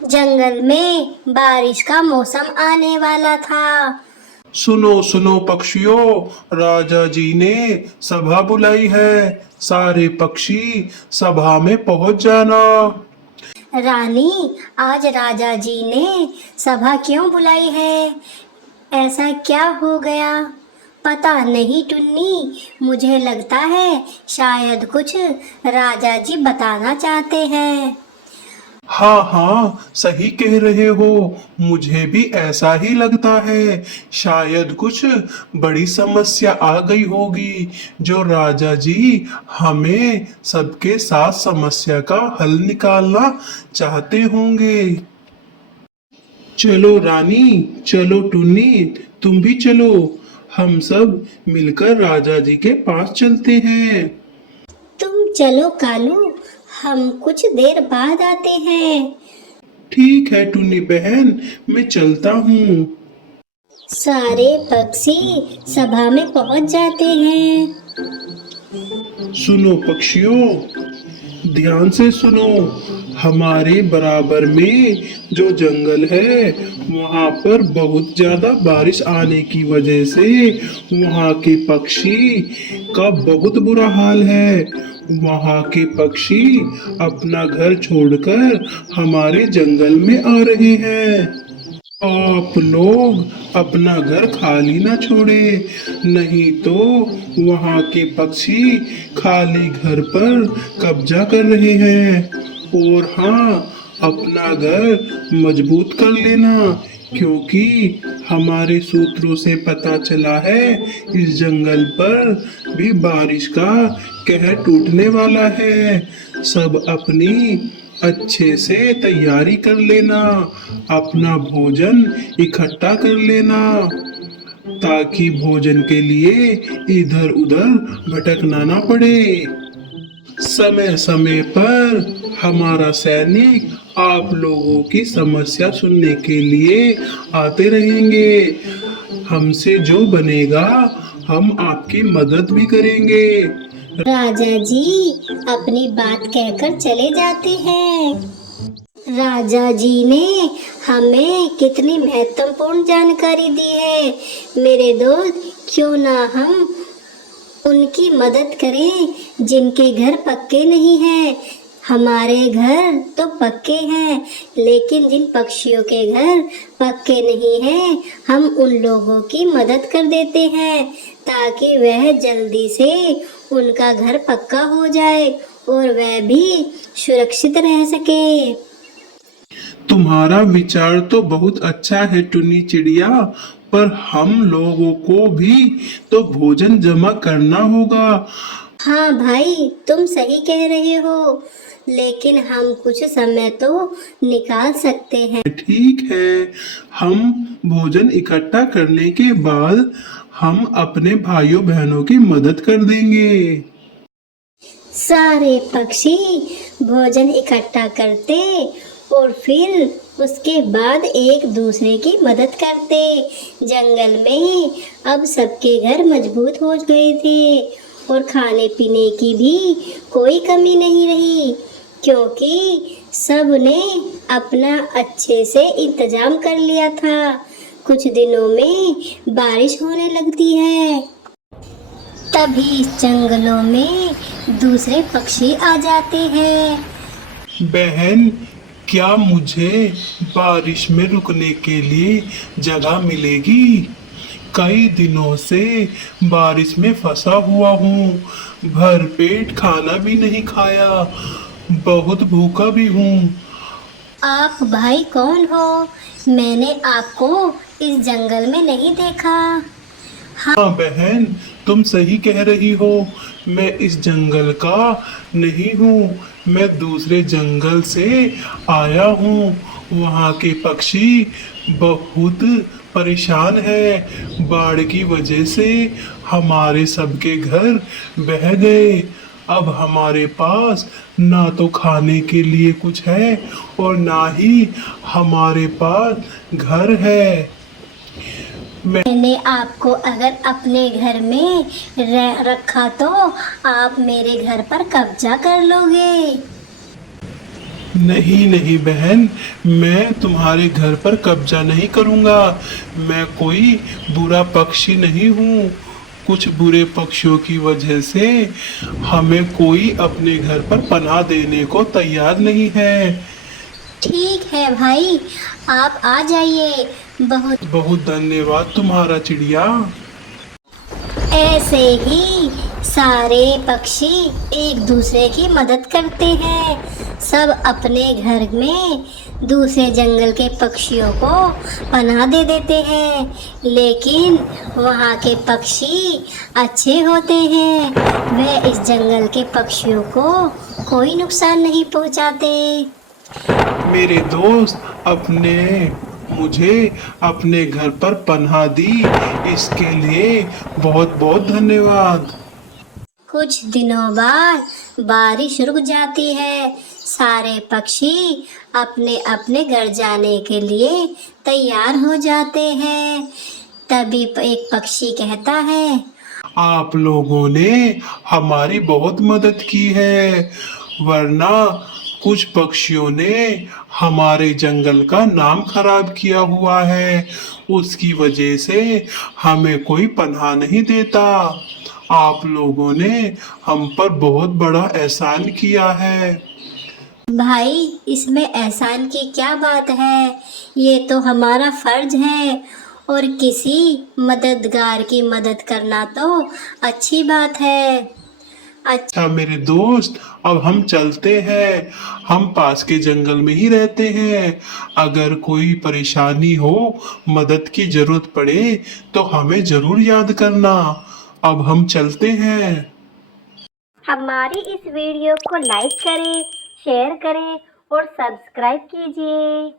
जंगल में बारिश का मौसम आने वाला था। सुनो सुनो पक्षियों, राजा जी ने सभा बुलाई है। सारे पक्षी सभा में पहुंच जाना। रानी, आज राजा जी ने सभा क्यों बुलाई है? ऐसा क्या हो गया? पता नहीं टुन्नी, मुझे लगता है शायद कुछ राजा जी बताना चाहते हैं। हाँ हाँ, सही कह रहे हो। मुझे भी ऐसा ही लगता है। शायद कुछ बड़ी समस्या आ गई होगी जो राजा जी हमें सबके साथ समस्या का हल निकालना चाहते होंगे। चलो रानी, चलो टुन्नी, तुम भी चलो। हम सब मिलकर राजा जी के पास चलते हैं। तुम चलो कालू, हम कुछ देर बाद आते हैं। ठीक है टुन्नी बहन, मैं चलता हूँ। सारे पक्षी सभा में पहुंच जाते हैं। सुनो पक्षियों, ध्यान से सुनो। हमारे बराबर में जो जंगल है वहां पर बहुत ज्यादा बारिश आने की वजह से वहां के पक्षी का बहुत बुरा हाल है। वहां के पक्षी अपना घर छोड़कर हमारे जंगल में आ रहे हैं। आप लोग अपना घर खाली ना छोड़े, नहीं तो वहाँ के पक्षी खाली घर पर कब्जा कर रहे हैं। और हाँ, अपना घर मजबूत कर लेना, क्योंकि हमारे सूत्रों से पता चला है इस जंगल पर भी बारिश का कहर टूटने वाला है। सब अपनी अच्छे से तैयारी कर लेना, अपना भोजन इकट्ठा कर लेना, ताकि भोजन के लिए इधर उधर भटकना ना पड़े। समय समय पर हमारा सैनिक आप लोगों की समस्या सुनने के लिए आते रहेंगे। हमसे जो बनेगा हम आपकी मदद भी करेंगे। राजा जी अपनी बात कहकर चले जाते हैं। राजा जी ने हमें कितनी महत्वपूर्ण जानकारी दी है। मेरे दोस्त, क्यों ना हम उनकी मदद करें जिनके घर पक्के नहीं हैं। हमारे घर तो पक्के हैं, लेकिन जिन पक्षियों के घर पक्के नहीं हैं, हम उन लोगों की मदद कर देते हैं ताकि वह जल्दी से उनका घर पक्का हो जाए और वह भी सुरक्षित रह सके। तुम्हारा विचार तो बहुत अच्छा है टुनी चिड़िया, पर हम लोगों को भी तो भोजन जमा करना होगा। हाँ भाई, तुम सही कह रहे हो, लेकिन हम कुछ समय तो निकाल सकते हैं। ठीक है, हम भोजन इकट्ठा करने के बाद हम अपने भाइयों बहनों की मदद कर देंगे। सारे पक्षी भोजन इकट्ठा करते और फिर उसके बाद एक दूसरे की मदद करते। जंगल में अब सबके घर मजबूत हो गए थे और खाने पीने की भी कोई कमी नहीं रही, क्योंकि सब ने अपना अच्छे से इंतजाम कर लिया था। कुछ दिनों में बारिश होने लगती है। तभी जंगलों में दूसरे पक्षी आ जाते हैं। बहन, क्या मुझे बारिश में रुकने के लिए जगह मिलेगी? कई दिनों से बारिश में फंसा हुआ हूँ, भर पेट खाना भी नहीं खाया, बहुत भूखा भी हूँ। आप भाई कौन हो? मैंने आपको इस जंगल में नहीं देखा। हाँ बहन, तुम सही कह रही हो। मैं इस जंगल का नहीं हूँ, मैं दूसरे जंगल से आया हूँ। वहाँ के पक्षी बहुत परेशान हैं। बाढ़ की वजह से हमारे सबके घर बह गए। अब हमारे पास ना तो खाने के लिए कुछ है और ना ही हमारे पास घर है। मैंने आपको अगर अपने घर में रखा तो आप मेरे घर पर कब्जा कर लोगे। नहीं नहीं बहन, मैं तुम्हारे घर पर कब्जा नहीं करूंगा। मैं कोई बुरा पक्षी नहीं हूँ। कुछ बुरे पक्षियों की वजह से हमें कोई अपने घर पर पनाह देने को तैयार नहीं है। ठीक है भाई, आप आ जाइए। बहुत बहुत धन्यवाद तुम्हारा चिड़िया। ऐसे ही सारे पक्षी एक दूसरे की मदद करते हैं। सब अपने घर में दूसरे जंगल के पक्षियों को पनाह दे देते हैं, लेकिन वहाँ के पक्षी अच्छे होते हैं। वे इस जंगल के पक्षियों को कोई नुकसान नहीं पहुँचाते। मेरे दोस्त मुझे अपने घर पर पनाह दी, इसके लिए बहुत बहुत धन्यवाद। कुछ दिनों बाद बारिश रुक जाती है। सारे पक्षी अपने अपने घर जाने के लिए तैयार हो जाते हैं। तभी एक पक्षी कहता है, आप लोगों ने हमारी बहुत मदद की है, वरना कुछ पक्षियों ने हमारे जंगल का नाम खराब किया हुआ है। उसकी वजह से हमें कोई पनाह नहीं देता। आप लोगों ने हम पर बहुत बड़ा एहसान किया है। भाई इसमें एहसान की क्या बात है, ये तो हमारा फर्ज है। और किसी मददगार की मदद करना तो अच्छी बात है। अच्छा मेरे दोस्त, अब हम चलते हैं। हम पास के जंगल में ही रहते हैं। अगर कोई परेशानी हो, मदद की जरूरत पड़े, तो हमें जरूर याद करना। अब हम चलते हैं। हमारी इस वीडियो को लाइक करें, शेयर करें और सब्सक्राइब कीजिए।